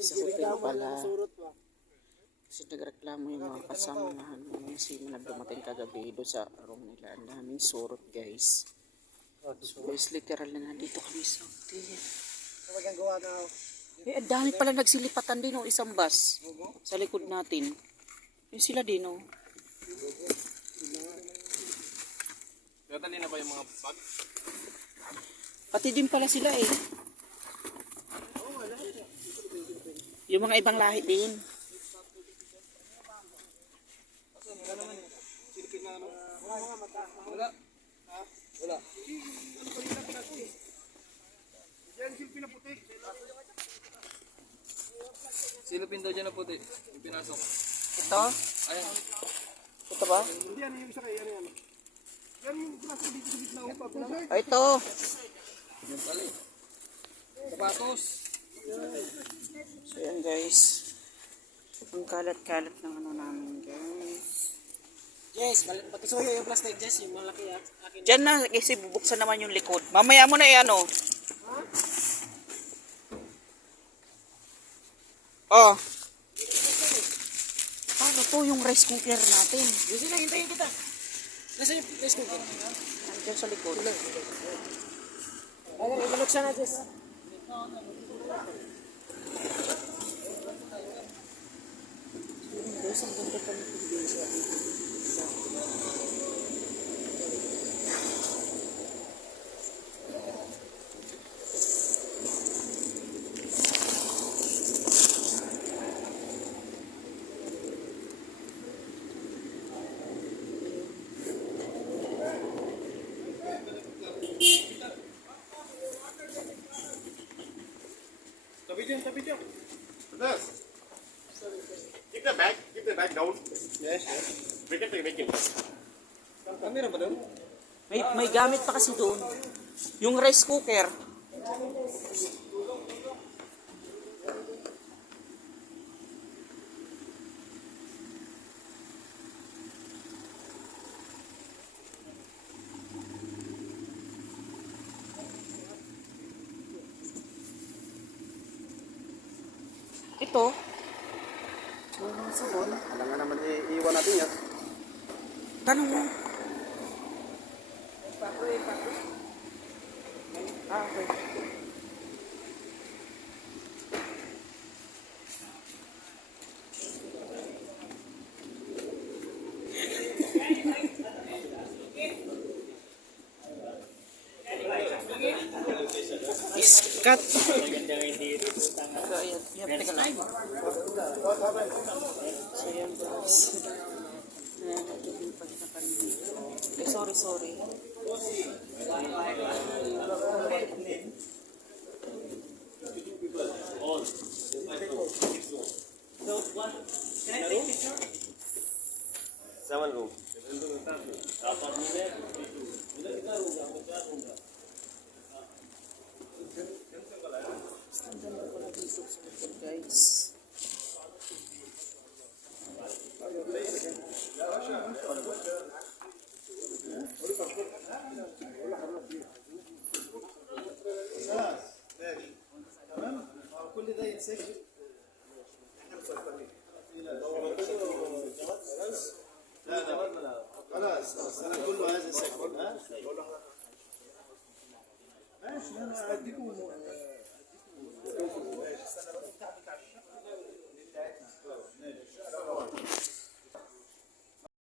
Sa hotel pala. Kasi nagreklamo yung mga kasamahan mo. Kasi nagdumating kagabi doon sa room nila. Ang daming surot guys. So guys, literal na nandito kami sa hotel. Eh, ang dami pala nagsilipatan din o isang bus sa likod natin. Yung sila din o. Natali na ba yung mga bag? Pati din pala sila eh. Yung mga ibang lahi din. Wala. Wala. Silupin daw dyan na puti. Yung pinasok. Ito? Ayan. Ito ba? Hindi, ano yung isa kayo, ano yan? Yan yung pinasok dito sa gitna upap. Ay, ito. Yan pala eh. Sapatos. So yan guys. Ang kalat-kalat ng ano namin guys. Yes, pakisuyo yung plastic, Jess, yung malaki akin. Diyan na kasi bubuksan naman yung likod. Mamaya mo na ano. Oh. Paano to yung rice cooker natin? Jess, lang, hintayin kita. Nasaan yung rice cooker? Nandiyan sa likod. Ayan, ibulok siya na, Jess. Guys, ang ganda pa nito guys. Tabi dyan. Yes. Keep the bag down. Yes. Make it. Kamera ba doon? May gamit pa kasi doon. Yung rice cooker. Ito. Yung sabon. Alam nga naman iiwan natin yan. Tanong mo. Ah, okay. Iskat. So, ayan, teka lang. So, ayan guys. Ayan, naglilipad na kami dito. Eh, sorry. Seven room. Ang ganda pala dito sa hotel guys. كل ده يتسجل. خلاص انا كله عايز اسجل. ها؟ ماشي انا اديكم